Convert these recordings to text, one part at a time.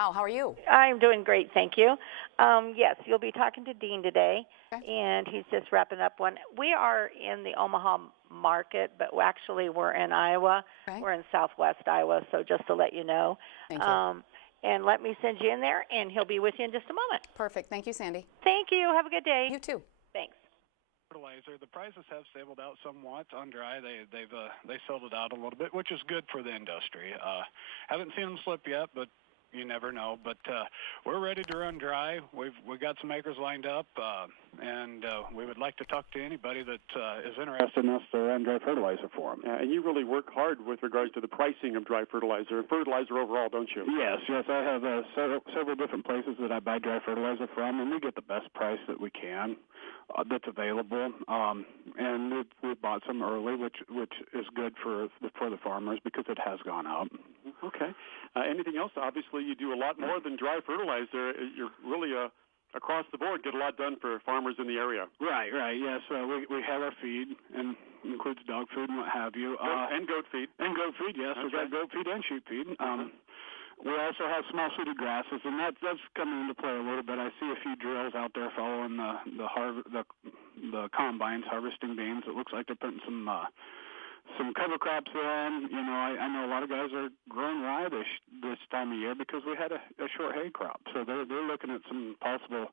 Al, how are you? I'm doing great, thank you. Yes, you'll be talking to Dean today, and he's just wrapping up one. We are in the Omaha market, but we're in Iowa. Okay. We're in southwest Iowa, so just to let you know. Thank you. And let me send you in there, and he'll be with you in just a moment. Perfect. Thank you, Sandy. Thank you. Have a good day. You too. Thanks. Fertilizer. The prices have stabilized out somewhat on dry. They sold it out a little bit, which is good for the industry. Haven't seen them slip yet, but you never know. But we're ready to run dry. We've got some acres lined up, and we would like to talk to anybody that is interested in us to run dry fertilizer for them. And you really work hard with regards to the pricing of dry fertilizer and fertilizer overall, don't you? Yes. I have several different places that I buy dry fertilizer from, and we get the best price that we can that's available. And we bought some early, which is good for the farmers because it has gone up. Okay. Anything else? Obviously, you do a lot more than dry fertilizer. You're really across the board get a lot done for farmers in the area. Right. Yes, we have our feed, and includes dog food and what have you. And goat feed. And goat feed, yes. Okay. We've got goat feed and sheep feed. We also have small seeded grasses, and that's coming into play a little bit. I see a few drills out there following the combines harvesting beans. It looks like they're putting some cover crops in. I know a lot of guys are growing rye this time of year because we had a short hay crop. So they're looking at some possible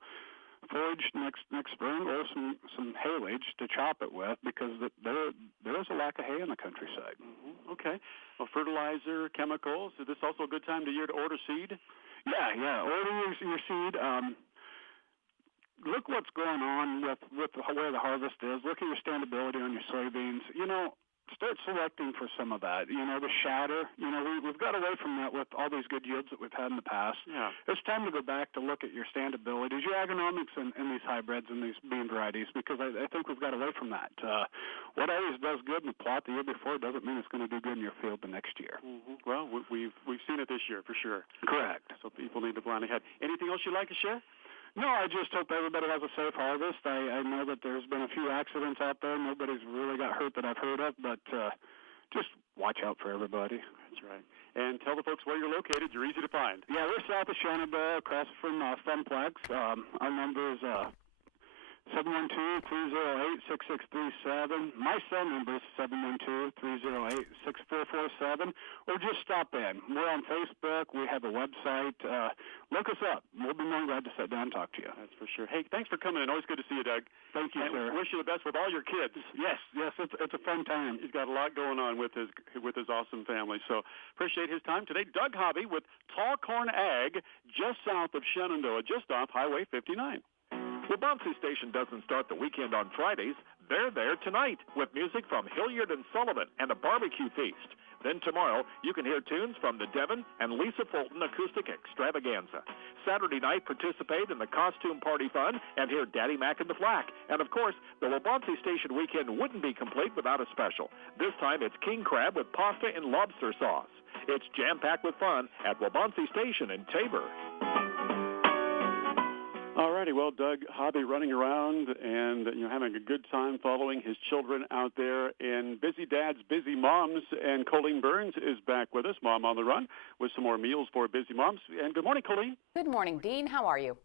forage next spring or some haylage to chop it with because there is a lack of hay in the countryside. Mm-hmm. Okay. Well, fertilizer, chemicals. Is this also a good time of year to order seed? Yeah. Order your seed. Look what's going on with where the harvest is. Look at your standability on your soybeans. Start selecting for some of that. The shatter. We've got away from that with all these good yields that we've had in the past. Yeah. It's time to go back to look at your standabilities, your agronomics in these hybrids and these bean varieties, because I think we've got away from that. What always does good in the plot the year before doesn't mean it's going to do good in your field the next year. Mm-hmm. Well, we've seen it this year for sure. Correct. So people need to plan ahead. Anything else you'd like to share? No, I just hope everybody has a safe harvest. I know that there's been a few accidents out there. Nobody's really got hurt that I've heard of, but just watch out for everybody. That's right. And tell the folks where you're located. You're easy to find. Yeah, we're south of Shenandoah, across from Funplex. Our number is 712-308-6637. My cell number is 712-308-6447. Or just stop in. We're on Facebook. We have a website. Look us up. We'll be more than glad to sit down and talk to you. That's for sure. Hey, thanks for coming in. Always good to see you, Doug. Thank you, sir. Wish you the best with all your kids. Yes, it's a fun time. He's got a lot going on with his awesome family. So appreciate his time today. Doug Hobby with Tall Corn Ag, just south of Shenandoah, just off Highway 59. Waubonsee Station doesn't start the weekend on Fridays. They're there tonight with music from Hilliard and Sullivan and a barbecue feast. Then tomorrow, you can hear tunes from the Devon and Lisa Fulton Acoustic Extravaganza. Saturday night, participate in the costume party fun and hear Daddy Mac and the Flack. And of course, the Waubonsee Station weekend wouldn't be complete without a special. This time, it's king crab with pasta and lobster sauce. It's jam-packed with fun at Waubonsee Station in Tabor. All righty. Well, Doug Hobby running around and having a good time following his children out there. And busy dads, busy moms. And Colleen Burns is back with us, Mom on the Run, with some more meals for busy moms. And good morning, Colleen. Good morning, Dean. How are you?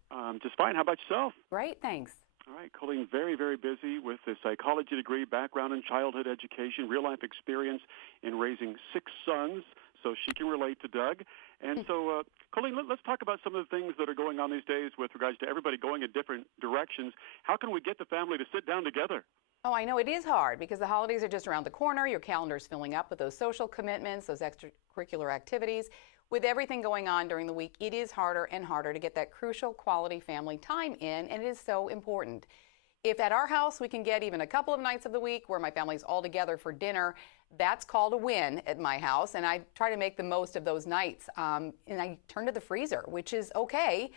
Just fine. How about yourself? Great, thanks. All right, Colleen, very, very busy with a psychology degree, background in childhood education, real-life experience in raising 6 sons, so she can relate to Doug. And so, Colleen, let's talk about some of the things that are going on these days with regards to everybody going in different directions. How can we get the family to sit down together? Oh, I know it is hard because the holidays are just around the corner. Your calendar's filling up with those social commitments, those extracurricular activities. With everything going on during the week, it is harder and harder to get that crucial quality family time in, and it is so important. If at our house we can get even a couple of nights of the week where my family's all together for dinner, that's called a win at my house, and I try to make the most of those nights. And I turn to the freezer, which is okay,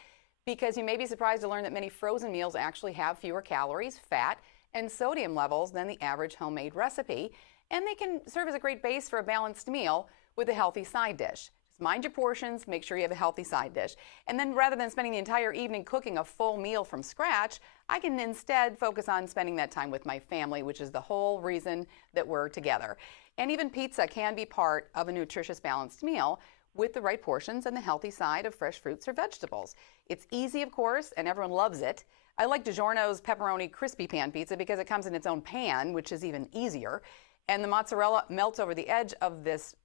because you may be surprised to learn that many frozen meals actually have fewer calories, fat, and sodium levels than the average homemade recipe, and they can serve as a great base for a balanced meal with a healthy side dish. Just mind your portions, make sure you have a healthy side dish. And then rather than spending the entire evening cooking a full meal from scratch, I can instead focus on spending that time with my family, which is the whole reason that we're together. And even pizza can be part of a nutritious balanced meal with the right portions and the healthy side of fresh fruits or vegetables. It's easy, of course, and everyone loves it. I like DiGiorno's pepperoni crispy pan pizza because it comes in its own pan, which is even easier. And the mozzarella melts over the edge of this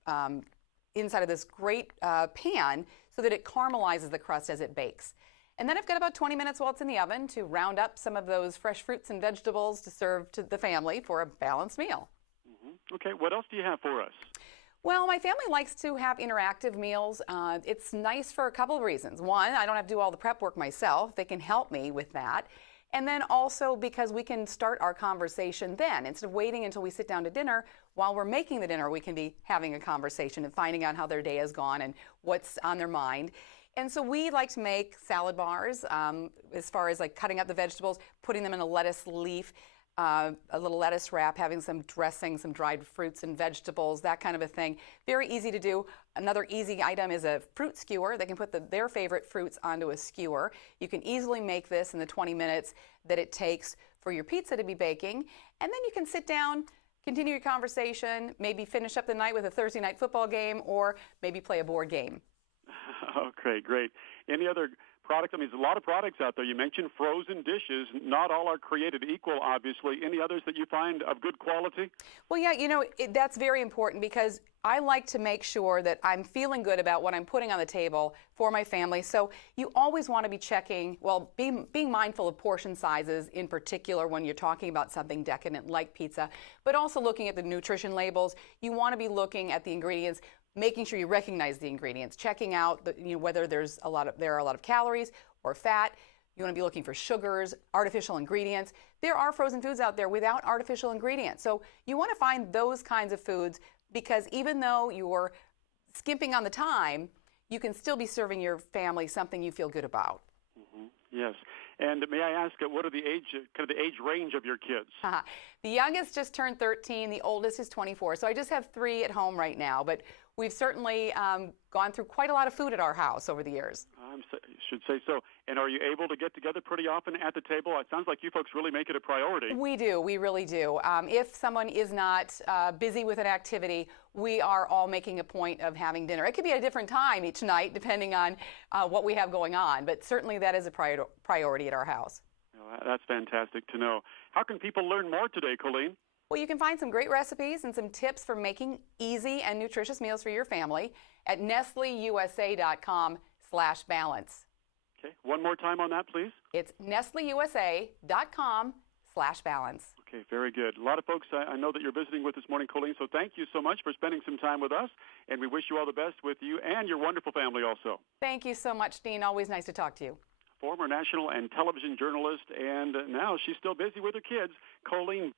inside of this great pan so that it caramelizes the crust as it bakes. And then I've got about 20 minutes while it's in the oven to round up some of those fresh fruits and vegetables to serve to the family for a balanced meal. Okay, what else do you have for us? Well, my family likes to have interactive meals. It's nice for a couple of reasons. One, I don't have to do all the prep work myself. They can help me with that. And then also because we can start our conversation then. Instead of waiting until we sit down to dinner, while we're making the dinner, we can be having a conversation and finding out how their day has gone and what's on their mind. And so we like to make salad bars as far as like cutting up the vegetables, putting them in a lettuce leaf, a little lettuce wrap, having some dressing, some dried fruits and vegetables, that kind of a thing. Very easy to do. Another easy item is a fruit skewer. They can put their favorite fruits onto a skewer. You can easily make this in the 20 minutes that it takes for your pizza to be baking. And then you can sit down, continue your conversation, maybe finish up the night with a Thursday night football game, or maybe play a board game. Okay, great. Any other products? I mean, there's a lot of products out there. You mentioned frozen dishes. Not all are created equal, obviously. Any others that you find of good quality? Well, yeah, you know, that's very important because I like to make sure that I'm feeling good about what I'm putting on the table for my family. So you always want to be checking, well, being mindful of portion sizes in particular when you're talking about something decadent like pizza, but also looking at the nutrition labels. You want to be looking at the ingredients, making sure you recognize the ingredients, checking out whether there are a lot of calories or fat. You want to be looking for sugars, artificial ingredients. There are frozen foods out there without artificial ingredients. So you want to find those kinds of foods because even though you're skimping on the time, you can still be serving your family something you feel good about. Yes. And may I ask, what are the age range of your kids? The youngest just turned 13. The oldest is 24. So I just have 3 at home right now. But we've certainly gone through quite a lot of food at our house over the years. I should say so. And are you able to get together pretty often at the table? It sounds like you folks really make it a priority. We do. We really do. If someone is not busy with an activity, we are all making a point of having dinner. It could be at a different time each night, depending on what we have going on. But certainly that is a priority at our house. Oh, that's fantastic to know. How can people learn more today, Colleen? Well, you can find some great recipes and some tips for making easy and nutritious meals for your family at nestleusa.com/balance. Okay, one more time on that, please. It's nestleusa.com/balance. Okay, very good. A lot of folks I know that you're visiting with this morning, Colleen, so thank you so much for spending some time with us, and we wish you all the best with you and your wonderful family also. Thank you so much, Dean. Always nice to talk to you. Former national and television journalist, and now she's still busy with her kids, Colleen.